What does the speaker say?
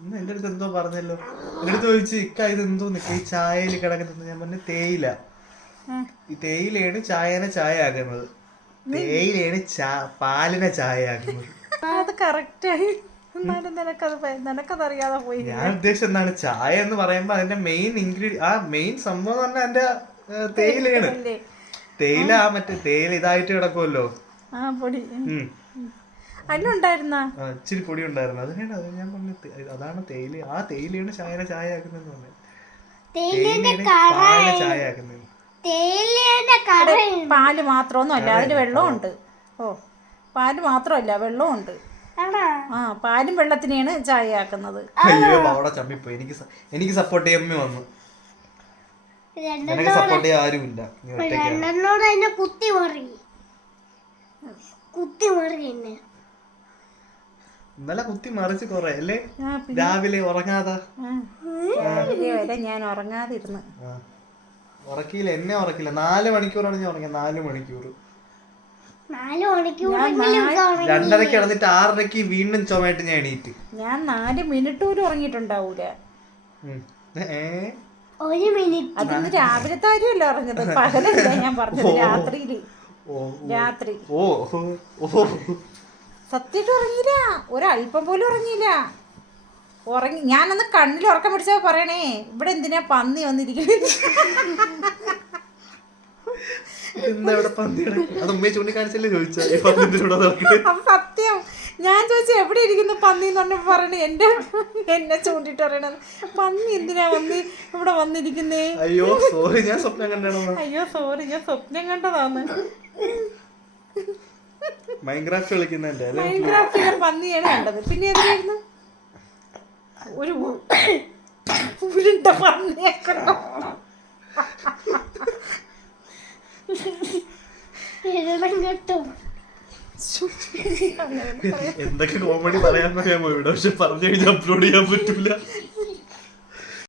ഇന്ന് എന്റെ അടുത്ത് എന്തോ പറഞ്ഞല്ലോ. എന്റെ അടുത്ത് ചോദിച്ചു ഇക്ക ഇത് എന്തോ നിക്ക ഈ ചായയിൽ കിടക്കുന്നത്. ഞാൻ പറഞ്ഞു തേയില. ഈ തേയിലയാണ് ചായനെ ചായ ആക്കുന്നത് തേയിലയാണ് ചാ പാലിനെ ചായ ആക്കുന്നത് അത് കറക്റ്റായി എന്നാലും നിനക്കത് പ- നിനക്കതറിയാതെ പോയി. ഞാൻ ഉദ്ദേശിച്ചത് എന്താണ്? ചായ എന്ന് പറയുമ്പോ അതിന്റെ മെയിൻ ഇൻഗ്രീഡിയൻ ആ മെയിൻ സംഭവം പറഞ്ഞാൽ എന്റെ തേയിലയാണ്. തേയില മറ്റേ തേയില ഇതായിട്ട് കിടക്കുമല്ലോ ആ പൊടി. അതിലുണ്ടായിരുന്ന? ഇച്ചിരി പൊടി ഉണ്ടായിരുന്നു. അതിനാണ് അത് ഞാൻ പറഞ്ഞു അതാണ് തേയില. ആ തേയിലയാണ് ചായനെ ചായ ആക്കുന്നതെന്ന് പറഞ്ഞത് തേയിലയാണ് ചായ ആക്കുന്നത് പാൽ മാത്രമൊന്നും അല്ല അതിന് വെള്ളമുണ്ട് ഓ പാൽ മാത്രമല്ല വെള്ളമുണ്ട് ആ പാലും വെള്ളത്തിനെയാണ് ചായ ആക്കുന്നത് എനിക്ക് എനിക്ക് സപ്പോർട്ട് ചെയ്യാൻ വന്നു. സപ്പോർട്ട് ചെയ്യാൻ ആരുമില്ല. കുത്തി മറി എന്നെ ഇന്നലെ കുത്തി മറിച്ച് കൊറേ അല്ലേ? രാവിലെ ഉറങ്ങാതെ? രാവിലെ വരെ ഞാൻ ഉറങ്ങാതിരുന്നു. ആ. ഉറക്കിയില്ല എന്നെ ഉറക്കില്ല നാല് മണിക്കൂറാണ് ഞാൻ ഉറങ്ങിയത് നാല് മണിക്കൂർ. രണ്ടരക്ക് കിടന്നിട്ട് ആറരക്ക് വീണ്ടും ചുമയിട്ട് ഞാൻ എണീറ്റ്. ഞാൻ നാല് മിനിറ്റ് പോലും ഉറങ്ങിയിട്ടുണ്ടാവൂല. ഒരു മിനിറ്റ്. അതിന്ന് രാവിലത്തെ കാര്യമല്ല പറഞ്ഞത്. പകലല്ല ഞാൻ പറഞ്ഞത് രാത്രിയിൽ. രാത്രി. ഓ ഓ ഓ. സത്യമായിട്ട് ഉറങ്ങിയില്ല. ഒരല്പം പോലും ഉറങ്ങിയില്ല. ഉറങ്ങി ഞാനന്ന് കണ്ണിൽ ഉറക്കം പിടിച്ചാ പറയണേ ഇവിടെ എന്തിനാ പന്നി വന്നിരിക്കുന്നത് എന്താ ഇവിടെ പന്തി? അത് ഉമ്മയെ ചൂണ്ടിക്കാണിച്ചല്ലേ സത്യം ഞാൻ ചോദിച്ചു എവിടെ ഇരിക്കുന്നു പന്നി? എന്ന് പറഞ്ഞപ്പോ പറയണേ എന്റെ എന്നെ ചൂണ്ടിട്ട് പറയണത് പന്നി എന്തിനാ വന്നി ഇവിടെ വന്നിരിക്കുന്നേ? അയ്യോ സോറി ഞാൻ സ്വപ്നം കണ്ടതാണ് അയ്യോ സോറി ഞാൻ സ്വപ്നം കണ്ടതാന്ന്. മൈൻക്രാഫ്റ്റ് കളിക്കുന്നതിന്റെ മൈൻക്രാഫ്റ്റ് മൈൻക്രാഫ്റ്റിലെ പന്നിയാണ് കണ്ടത്. പിന്നെ എന്തായിരുന്നു ഒരു ഉരുണ്ട എല്ലാം കിട്ടും. എന്തൊക്കെ കോമഡി പറയാൻ പറയാമോ ഇവിടെ? പക്ഷെ പറഞ്ഞു കഴിഞ്ഞാൽ അപ്ലോഡ് ചെയ്യാൻ പറ്റൂല.